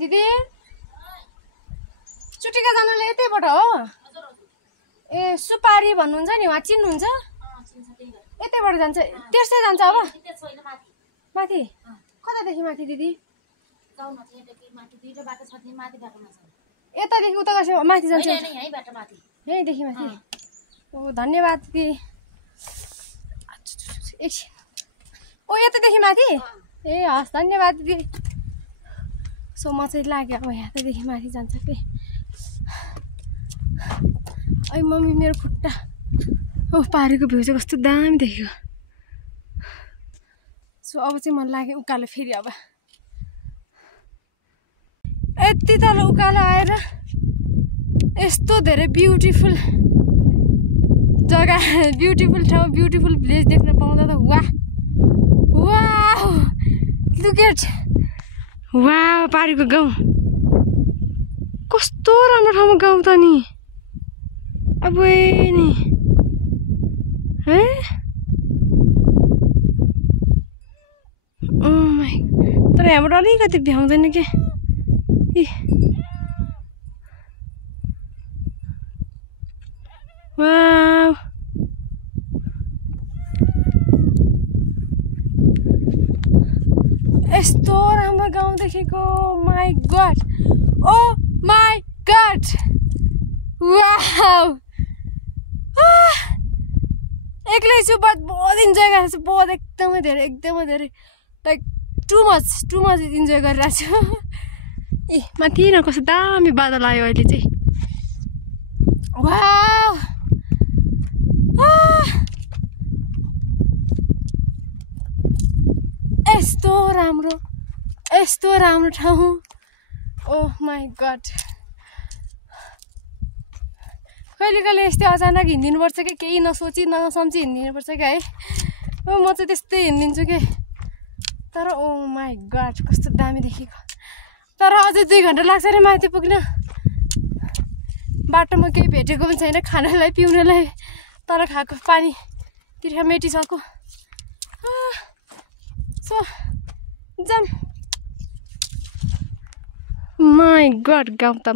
दिदी चुटिका जानलाई यतैबाट हो ए सुपारी भन्नुहुन्छ नि वहाँ चिन्नुहुन्छ यतैबाट जान्छ त्यसै जान्छ अब माथि कतादेखि माथि दिदी यतादेखि उता गएपछि माथि जान्छ यहीँदेखि माथि ओ धन्यवाद दिदी एकछिन ओ यतादेखि माथि ए हस् धन्यवाद दिदी सो म चाहिँ लाग्यो अब यतादेखि माथि जान्छ के ऐ मम्मी मेरो खुट्टा ओ पारेको भ्यू चाहिँ कस्तो दामी देख्यो सो अब चाहिँ मन लाग्यो उकालो फेरि अब यति तल उकालो आएर यस्तो धेरै ब्युटिफुल जग्गा ब्युटिफुल ठाउँ ब्युटिफुल प्लेस देख्न पाउँदा त वाह वाह लुक एट वाह पारीको गाउँ कस्तो राम्रो ठाउँमा गाउँ त नि अब नि है तर यहाँबाट अलिकति भ्याउँदैन के वाह यस्तो राम्रो गाउँ देखेको my god oh my god wow एक्लै छु बट बहुत इन्जोय गरेको छु बहुत एकदमै धेरै लाइक टु मच इन्जोय गरिरहेको छु ए माथि न कस्तो दामी बादल आयो अहिले चाहिँ वाउ यस्तो राम्रो ठाउँ ओह माई गड कहिले यस्तै अचानक हिँडिदिनुपर्छ कि केही नसोची नसम्झी हिँडिदिनुपर्छ क्या है म चाहिँ त्यस्तै हिँडिदिन्छु कि तर ओ माई गड कस्तो दामी देखेको तर अझै 2 घन्टा लाग्छ अरे माथि पुग्न बाटोमा केही भेटेको पनि छैन खानालाई पिउनलाई तर खाएको पानी तिर्खा मेटिसक्यो सो जाम माई गड गाउँ त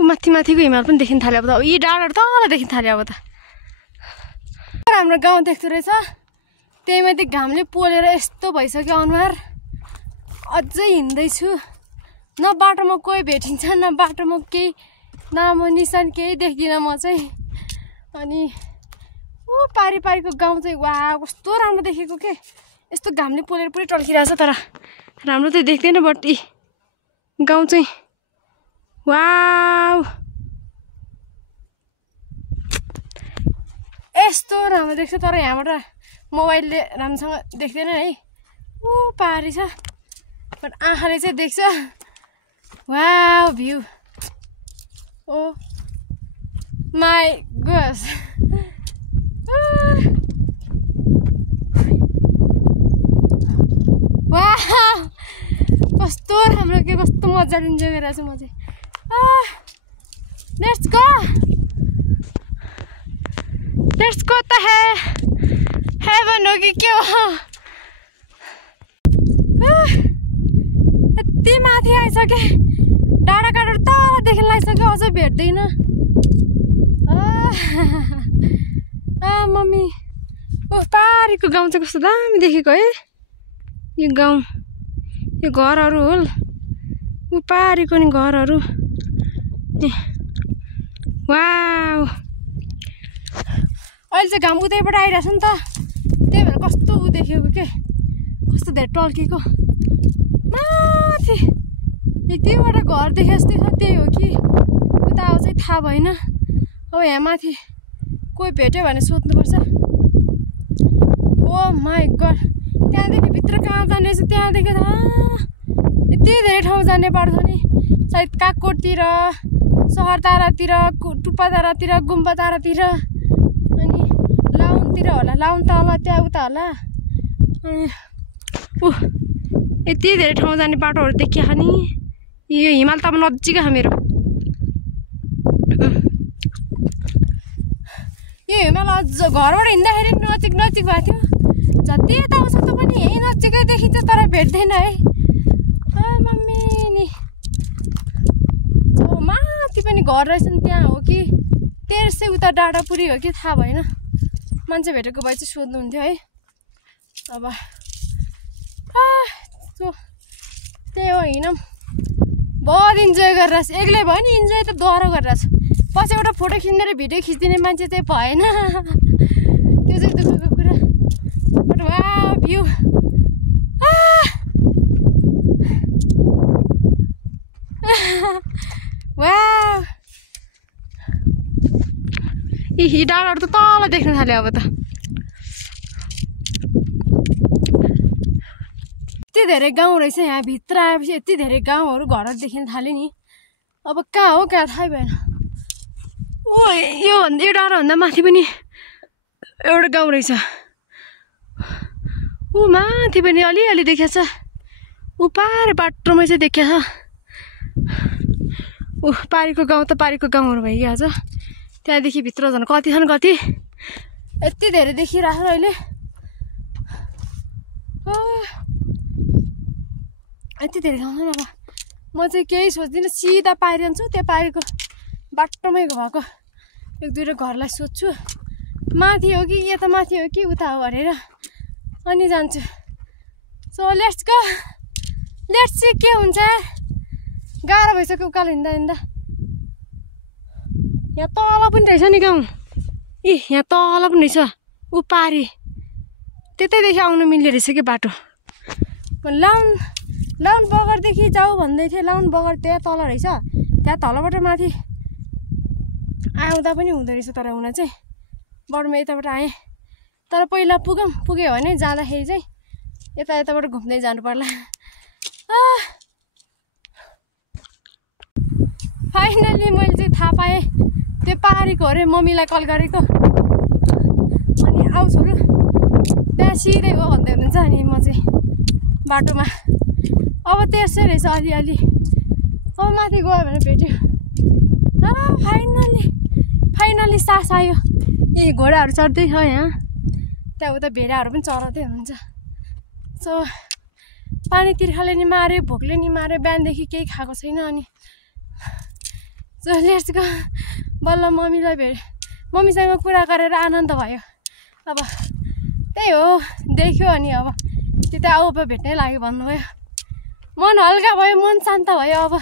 माथिको हिमाल पनि देखिन थाल्यो अब त यी डाँडाहरू तल देखिन थाल्यो अब त हाम्रो गाउँ देख्दो रहेछ त्यही माथि घामले पोलेर यस्तो भइसक्यो अनुहार अझै हिँड्दैछु न बाटोमा कोही भेटिन्छ न बाटोमा केही नामो निशान केही देख्दिनँ म चाहिँ अनि ऊ पारीको गाउँ चाहिँ वाह कस्तो राम्रो देखेको के यस्तो घामले पोलेर पुरै टल्किरहेछ तर राम्रो चाहिँ देख्दैन बट गाउँ चाहिँ वाउ यस्तो राम्रो देख्छ तर यहाँबाट मोबाइलले राम्रोसँग देख्दैन है ऊ पारी छ बट आँखाले चाहिँ देख्छ वाउ भ्यू ओ माई गस वाह कस्तो राम्रो के कस्तो मजाले इन्जोय गरिरहेको छु म चाहिँ लेट्स गो त हेभन हो कि के हो यति माथि आइसके डाँडा काटेर तलदेखि लागिसक्यो अझै भेट्दैन मम्मी ओ पारीको गाउँ चाहिँ कस्तो दामी देखेको है यो गाउँ यो घरहरू हो ऊ पारीको नि घरहरू वाउ अहिले चाहिँ घाम उतैबाट आइरहेछ नि त त्यही भएर कस्तो ऊ देखेको के कस्तो धेरै टल्केको माथि त्यहीबाट घर देखे जस्तै छ त्यही हो कि उता अब चाहिँ थाहा भएन अब यहाँ माथि कोही भेट्यो भने सोध्नुपर्छ ओ माई गड त्यहाँदेखि भित्र कहाँ जाने रहेछ त्यहाँदेखि त यति धेरै ठाउँ जाने पर्छ नि सायद काककोटतिर सहरतारातिर टुप्पातारातिर गुम्बातारातिर अनि लाउनतिर होला लाउन तल त्यहाँ उता होला अनि यति धेरै ठाउँ जाने बाटोहरू देखियो नि यो हिमाल त अब नजिकै छ मेरो यो हिमाल अझ घरबाट हिँड्दाखेरि नजिक भएको थियो जति यता आउँछ त पनि यही नजिकै देखिन्छ तर भेट्दैन है। मम्मी नि माथि पनि घर रहेछ नि, त्यहाँ हो कि तेर्से उता डाँडापुरी हो कि थाहा भएन। मान्छे भेटेको भए चाहिँ सोध्नुहुन्थ्यो है। अब त्यही हो, हिँडौँ। बहुत इन्जोय गरिरहेछ, एक्लै भयो नि इन्जोय त डह्रो गरिरहेछ। पछि एउटा फोटो खिच्दै भिडियो खिचिदिने मान्छे चाहिँ भएन, त्यो चाहिँ दुःखको कुरा। बट वाह भ्यू, वाह। यी डाँडाहरू त तल देख्न थाल्यो अब त। यति धेरै गाउँ रहेछ यहाँ भित्र आएपछि, यति धेरै गाउँहरू घरहरू देखिन थाल्यो नि। अब कहाँ हो कहाँ थाहै भएन। यो डाँडाभन्दा माथि पनि एउटा गाउँ रहेछ। माथि पनि अलिअलि देखेछ, पारे बाटोमै चाहिँ देखेछ। पारीको गाउँ त पारीको गाउँहरू भइगएछ। त्यहाँदेखि भित्र झन् कति छन्, कति यति धेरै देखिरहेको अहिले। यति धेरै गाउँ छन्। अब म चाहिँ केही सोच्दिनँ, सिधा पारी जान्छु। त्यो पारीको बाटोमै भएको एक दुईवटा घरलाई सोध्छु, माथि हो कि यता माथि हो कि उता हो भनेर, अनि जान्छु। So let's go, let's see के हुन्छ। गाह्रो भइसक्यो उकालो हिँड्दा हिँड्दा। यहाँ तल पनि रहेछ नि गाउँ, यहाँ तल पनि रहेछ पारी। त्यतैदेखि आउनु मिल्ने रहेछ कि बाटो। लाउन बगरदेखि जाऊ भन्दै थिएँ, लाउन बगर त्यहाँ तल रहेछ। त्यहाँ तलबाट माथि आउँदा पनि हुँदो रहेछ, तर हुन चाहिँ बरु म यताबाट आएँ। तर पहिला पुग्यो भने जाँदाखेरि चाहिँ यताबाट घुम्दै जानु पर्ला। फाइनली मैले चाहिँ थाहा पाएँ त्यो पारीको अरे। मम्मीलाई कल गरेको, अनि आऊ छोरो त्यहाँ सिधै हो भन्दै हुनुहुन्छ। अनि म चाहिँ बाटोमा अब तेर्सै रहेछ अलिअलि। अब माथि गयो भने भेट्यो। फाइनली सास आयो। यी घोडाहरू चढ्दै छ यहाँ, त्यहाँ उता भेडाहरू पनि चढाउँदै हुनुहुन्छ। सो पानी तिर्खाले नि माऱ्यो, भोकले नि माऱ्यो, बिहानदेखि केही खाएको छैन। अनि सो लेट्स गो। बल्ल मम्मीलाई मम्मीसँग कुरा गरेर आनन्द भयो। अब त्यही हो, देख्यो अनि अब त्यता आऊ भेट्नै लाग्यो भन्नुभयो। मन हल्का भयो, मन शान्त भयो। अब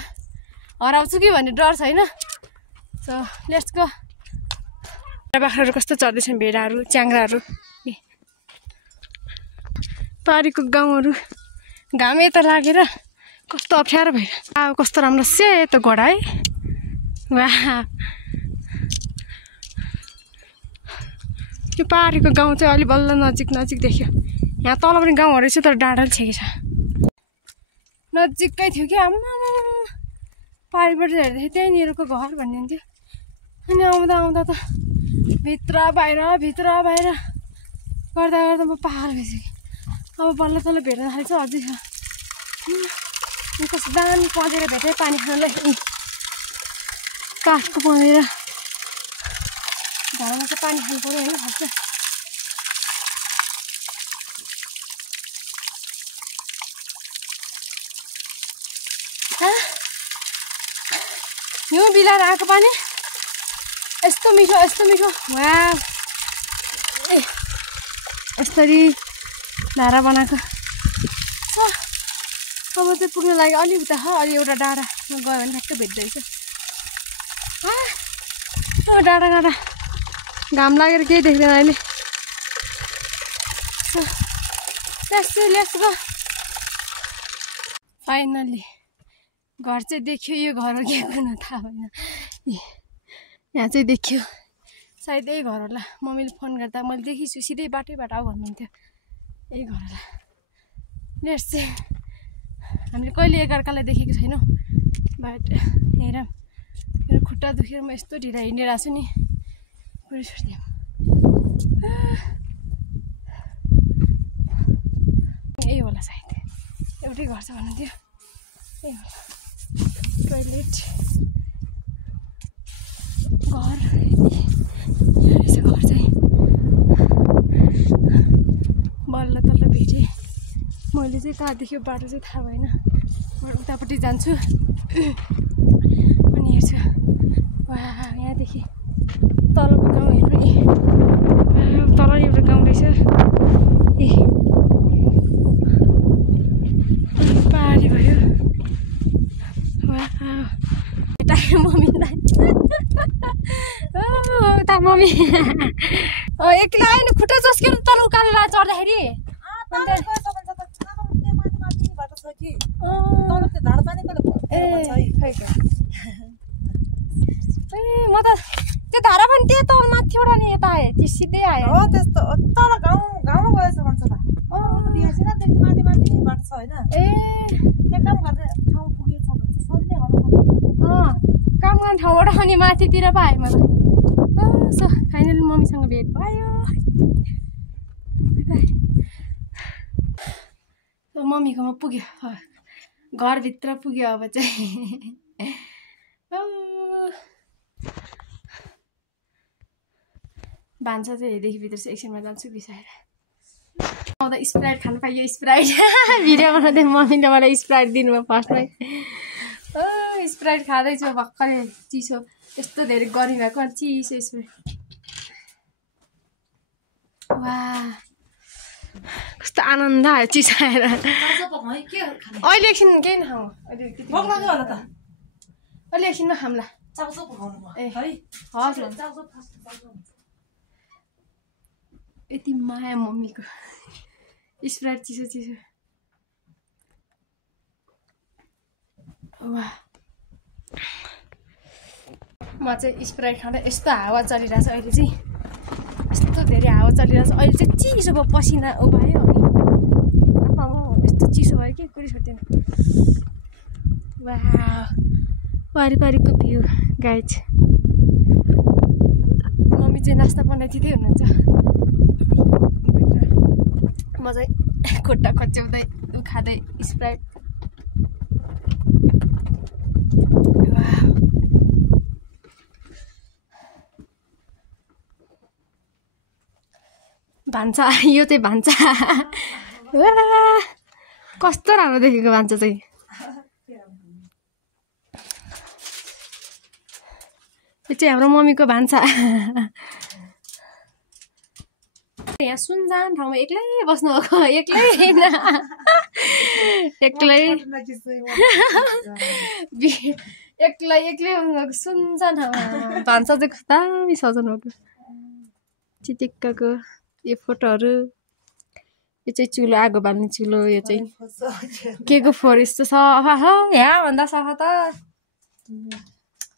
हराउँछु कि भन्ने डर छैन। So let's go. बाख्राहरू कस्तो चढ्दैछन्, भेडाहरू, च्याङ्ग्राहरू। पारीको गाउँहरू घाम यता लागेर कस्तो अप्ठ्यारो भएर। कस्तो राम्रो सेतो घोडा है। वाह, यो पारीको गाउँ चाहिँ अलि बल्ल नजिक देख्यो। यहाँ तल पनि गाउँहरू रहेछ तर डाँडा छेकेको छ। नजिकै थियो कि आम्मा, पारीबाट हेर्दाखेरि त्यहीँनिरको घर भन्ने हुन्थ्यो। अनि आउँदा त भित्र बाहिर गर्दा म पागल भइसकेँ। अब बल्ल तल्ल भेट्न थाल्छ। अझै छ कस्तो दामी पँधेर भेटेँ पानी खानलाई। काठको पँधेर घरमा चाहिँ पानी खानु पऱ्यो होइन खर्च। यो बिलाएर आएको पानी यस्तो मिठो। वाह, यसरी धारा बनाएको छ। अब चाहिँ पुग्नु लागि अलि उता अलि एउटा डाँडामा गयो भने ठ्याक्कै भेट्दैछ। डाँडा घाम लागेर केही देख्दैन अहिले। Let's go. फाइनल्ली घर चाहिँ देखियो। यो घर हो कि कुन थाहा भएन। यहाँ चाहिँ देखियो, सायद यही घर होला। मम्मीले फोन गर्दा मैले देखिछु, सिधै बाटैबाट आऊ भन्नुहुन्थ्यो। यही घर होला। लेट्स चाहिँ हामीले कहिले एकअर्कालाई देखेको छैनौँ। बट हेर, मेरो खुट्टा दुखेर म यस्तो ढिला हिँडिरहेको छु नि, पुरै छोडिदिउँ। यही होला सायद, एउटै घर छ भन्नुहुन्थ्यो। यही होला टोइलेट घर रहेछ। घर चाहिँ बल्ल तल्ल भेटेँ मैले चाहिँ कहाँदेखि बाटो चाहिँ थाहा भएन म उतापट्टि जान्छु अनि हेर्छु वा यहाँदेखि तलको गाउँ हेर्नु नि तल एउटा गाउँ रहेछ ए पहाडी भयो वा मम्मीलाई मम्मी एक्लै आएन खुट्टा जस्किनु तल उकालो चढ्दाखेरि म त त्यो धारा पनि त्यही तल माथिबाट नि यता आएँ त्यो सिधै आयो हो त्यस्तो तल गाउँमा गएछ भन्छ त बिहासिनादेखि माथि माथि बाटो छ होइन ए काम गर्ने ठाउँ पुगेछ भन्छ सधैँ काम गर्ने ठाउँबाट अनि माथितिर पो आएँ म त फाइनली मम्मीसँग भेट भयो मम्मीकोमा पुग्यो घरभित्र पुग्यो अब चाहिँ भान्सा चाहिँ हेरेदेखि भित्र चाहिँ एकछिनमा जान्छु बिसाएर आउँदा स्प्राइट खानु पाइयो स्प्राइट भिडियो बनाउँदै मम्मीले मलाई स्प्राइट दिनुभयो फर्स्टमै स्प्राइट खाँदैछु भर्खरै चिसो यस्तो धेरै गर्मी भएको चिसो स्प्राइट वा कस्तो आनन्द आयो चिसो आएर अहिले एकछिन केही नखाउँ अहिले एकछिन नखाउँला ए हजुर यति माया मम्मीको स्प्राइट चिसो चिसो वा म चाहिँ स्प्राइट खाँदा यस्तो हावा चलिरहेछ अहिले चाहिँ यस्तो धेरै हावा चलिरहेछ अहिले चाहिँ चिसो भयो पसिना उभायो यस्तो चिसो भयो कि कुरै छोड्दैन वा वारिपारिको भ्यू गाइज मम्मी चाहिँ नास्ता बनाइदिँदै हुनुहुन्छ म चाहिँ खुट्टा खच्याउँदै खाँदै स्प्राइट भान्सा यो चाहिँ भान्सा कस्तो राम्रो देखेको भान्सा चाहिँ यो चाहिँ हाम्रो मम्मीको भान्सा यहाँ सुनसान ठाउँमा एक्लै बस्नुभएको एक्लै होइन एक्लै एक्लै एक्लै बस्नुभएको सुनसान ठाउँमा भान्सा चाहिँ कस्तो सजाउनु भएको चिटिक्कको यो फोटोहरू यो चाहिँ चुलो आगो बाल्ने चुलो यो चाहिँ के को फोहोर यस्तो सफा छ यहाँभन्दा सफा त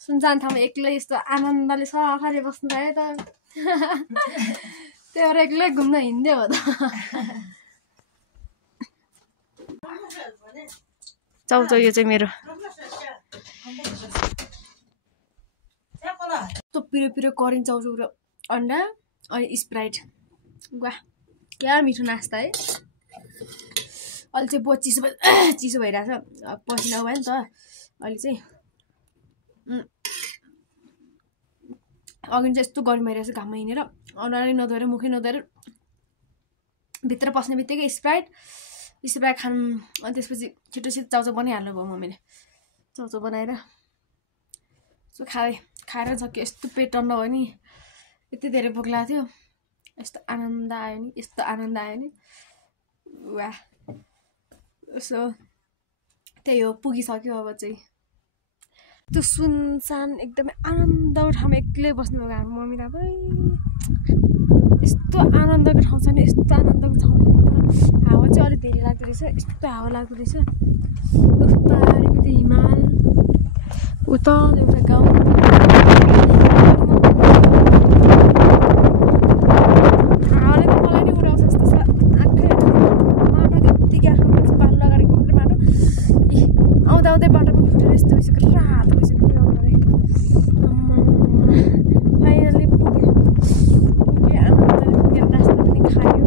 सुनसान ठाउँमा एक्लै यस्तो आनन्दले सफाले बस्नु पायो त त्यही भएर एक्लै घुम्न हिँड्दै हो त चाउचाउ यो चाहिँ मेरो यस्तो पिरो पिरो करेन्ट चाउचाउ र अन्डा अनि स्प्राइट वाह क्या मिठो नास्ता है अहिले चाहिँ बहुत चिसो भइरहेछ पसिना भयो नि त अहिले चाहिँ अघि चाहिँ यस्तो गर्मी भइरहेछ घाममा हिँडेर अनुहारै नधोएर मुखै नधोएर भित्र पस्ने बित्तिकै स्प्राइट खानु अनि त्यसपछि छिटो छिटो चाउचाउ बनाइहाल्नु भयो मम्मीले चाउचाउ बनाएर सो खाएर सक्यो यस्तो पेट टन्न भयो नि यति धेरै भोक लागेको थियो यस्तो आनन्द आयो नि वाह सो त्यही हो पुगिसक्यो अब चाहिँ त्यो सुनसान एकदमै आनन्दको ठाउँमा एक्लै बस्नुभएको हाम्रो मम्मीलाई अब यस्तो आनन्दको ठाउँ छ नि यस्तो आनन्दको ठाउँ हावा चाहिँ अलिक धेरै लाग्दो रहेछ यस्तो हावा लाग्दो रहेछ पाहाडको त्यो हिमाल उता एउटा गाउँ हावाले मलाई नै उडाउँछ जस्तो छ आँखै माटो त्यो बित्तिकै आफ्नो बाटो लगाएको मात्रै माटो आउँदा आउँदै बाटोमा फुटेर यस्तो भइसक्यो रातो भइसक्यो फाइनली पुग्यो आनन्दले पुगेर नास्ता पनि खायो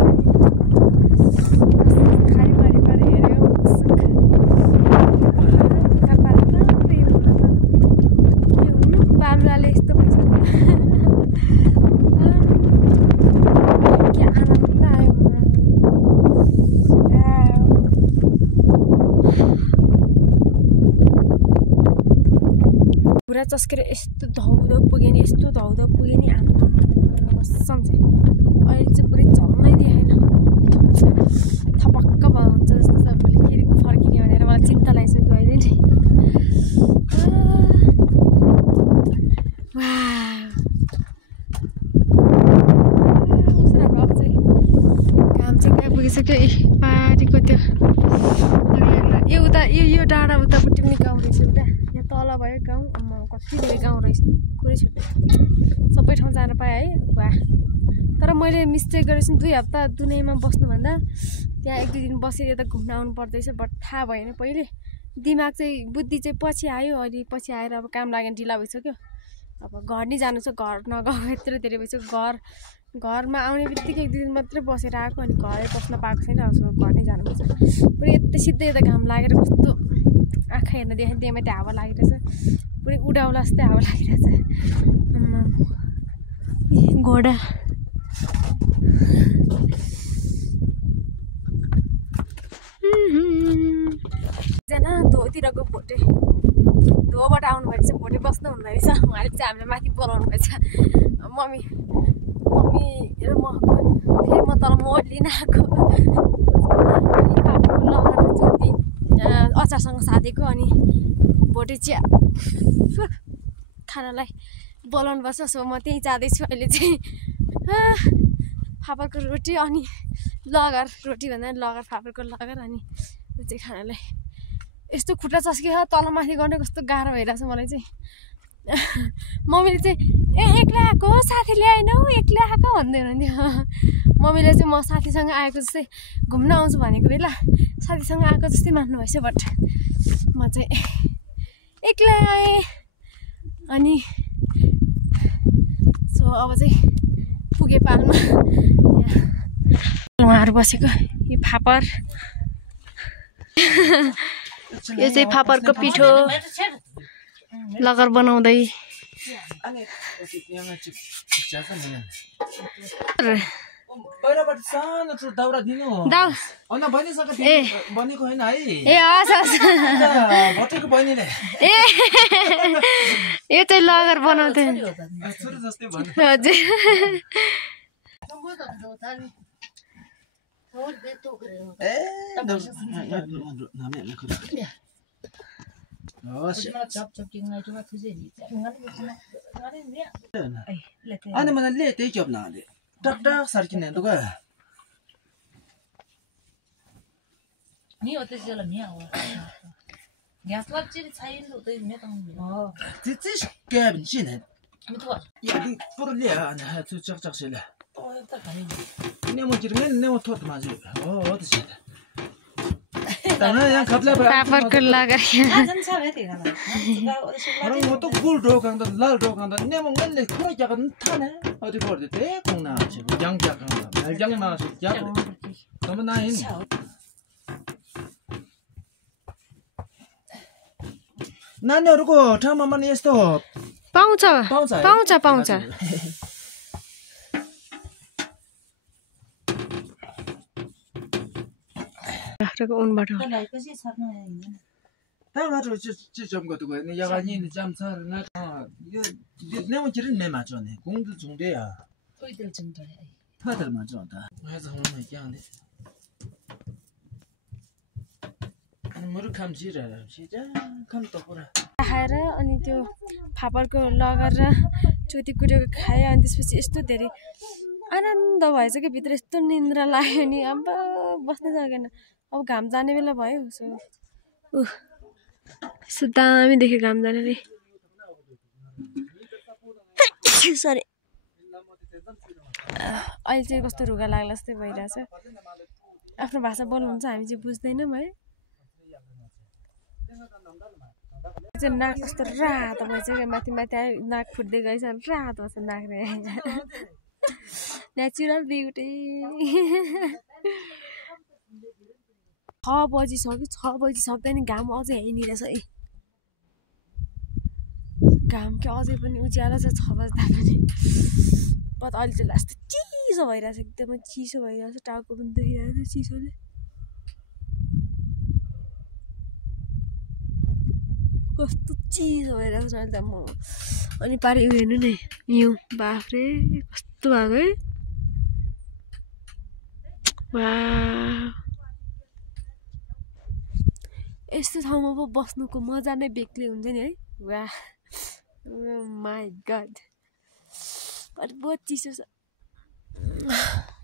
बारी हेऱ्यो सुख बालुवाले यस्तो भइसक्यो के आनन्द आयो खुरा चस्केर यस्तो धौधौ पुग्यो नि यस्तो धौधौ पुग्यो नि कसम चाहिँ अहिले चाहिँ पुरै चल्नै देखेन थपक्क भयो हुन्छ जस्तो छ भोलि फेरि फर्किने भनेर मलाई चिन्ता लागिसक्यो अहिले नि घाम चाहिँ कहाँ पुगिसक्यो पारीको त्यो यो उता यो डाँडा उतापट्टि पनि गाउँ रहेछ उता यहाँ तल भयो गाउँ कति धेरै गाउँ रहेछ कुरै छुट्टै सबै ठाउँ जान पाएँ है वाह तर मैले मिस्टेक गरेछु 2 हप्ता दुनैमा बस्नुभन्दा त्यहाँ 1-2 दिन बसेर यता घुम्न आउनु पर्दैछ बट थाहा भएन पहिले दिमाग चाहिँ बुद्धि चाहिँ पछि आयो अहिले पछि आएर अब काम लागेर ढिला भइसक्यो अब घर नै जानु छ घर नगएको यत्रो धेरै भइसक्यो घरमा आउने बित्तिकै 1-2 दिन मात्रै बसेर आएको अनि घरै बस्न पाएको छैन अब घर नै जानुपर्छ पुरै यता सिधै यता घाम लागेर कस्तो आँखा हेर्न देखेँ त्यहाँ माथि हावा लागिरहेछ पुरै उडाउला जस्तै हावा लागिरहेछ घोडा जना धोतिरको भोटे धोबाट आउनु भएछ भोटे बस्नु हुँदो रहेछ उहाँले चाहिँ हामीलाई माथि बोलाउनु भएछ मम्मी र म फेरि म तल मोड लिन आएको लहर ज्योति अचारसँग साधेको अनि भोटे चिया खानालाई बोलाउनु पर्छ सो म त्यहीँ जाँदैछु अहिले चाहिँ फापरको रोटी अनि लगर रोटी भन्दा लगर फापरको लगर अनि त्यो चाहिँ खानालाई यस्तो खुट्टा चस्कियो तल माथि गर्ने कस्तो गाह्रो भइरहेछ मलाई चाहिँ मम्मीले चाहिँ एक्लै आएको साथी ल्याएनौ एक्लै आएको भन्दै हुनुहुन्थ्यो मम्मीले चाहिँ म साथीसँग आएको जस्तै घुम्न आउँछु भनेको बेला साथीसँग आएको जस्तै मान्नु भएछ बट म चाहिँ एक्लै आएँ अनि सो अब चाहिँ पुगे पालमा उहाँहरू बसेको यो फापर यो चाहिँ फापरको पिठो लगर बनाउँदै यो चाहिँ लगर बनाउँदै अनि मलाई ले त्यही के अपना दे टक टक सरकिने दुगा नि होते जला मिया हो ग्यास लच्चिर छैन होते मे त हो चिचिस के बिन मितो या दि पुरो ले अनि त्यो चक चक सेला ओ त खाने नेमो चिरगे नेमो थोत माजे हो त्यसै तना यहाँ खप्ला फापरको लगर आजन छ भेटे गाला अरे म त गुल ढोकाङ त लाल ढोकाङ त नेमो गनले पुरै जग्गा थाने अझै पर्दै थे कोना छ जङ जग्गा जङ मा छ जग्गा तम नाइन नानीहरुको ठाउँमा पनि यस्तो पाउँछ राख्रेको उनबाट पछि सर्न हैन तागारो चिचमको त गएन यहाँ नि जाम छ न यो नेमो चिर नेमा छ नि गुङ जुङदे आ कोइ दिल चंटा है फादर मा छ त आज हम न के आले अनि मरु खाम छिरा छिजा खाम त पुरा खाएर अनि त्यो फापरको लगर र चोती कुटेको खाए अनि त्यसपछि यस्तो धेरै आनन्द भएछ कि भित्र यस्तो निन्द्रा लाग्यो नि अब बस्न सकेन अब घाम जाने बेला भयो सो सो दामी देख्यो घाम जाने रे सरी अहिले चाहिँ कस्तो रुगा लाग्ला जस्तै भइरहेछ आफ्नो भाषा बोल्नुहुन्छ हामी चाहिँ बुझ्दैनौँ है चाहिँ नाक कस्तो रातो भइसक्यो माथि माथि आयो नाक फुट्दै गएछ रातो भएछ नाक रे नेचुरल ब्युटी 6 बजिसक्यो 6 बजिसक्दा नि घाम अझै हेर्निरहेछ है घाम के अझै पनि उज्यालो छ 6 बज्दा पनि बट अहिले चाहिँ लास्ट चिसो भइरहेछ एकदमै चिसो भइरहेछ टाउको पनि दुखिरहेछ चिसोले कस्तो चिसो भइरहेको छ अहिले त म अनि पारि हेर्नु नि हिउँ बाफ्रे कस्तो भएको है यस्तो ठाउँमा पो बस्नुको मजा नै बेग्लै हुन्छ नि है वाह माई गड बहुत चिसो छ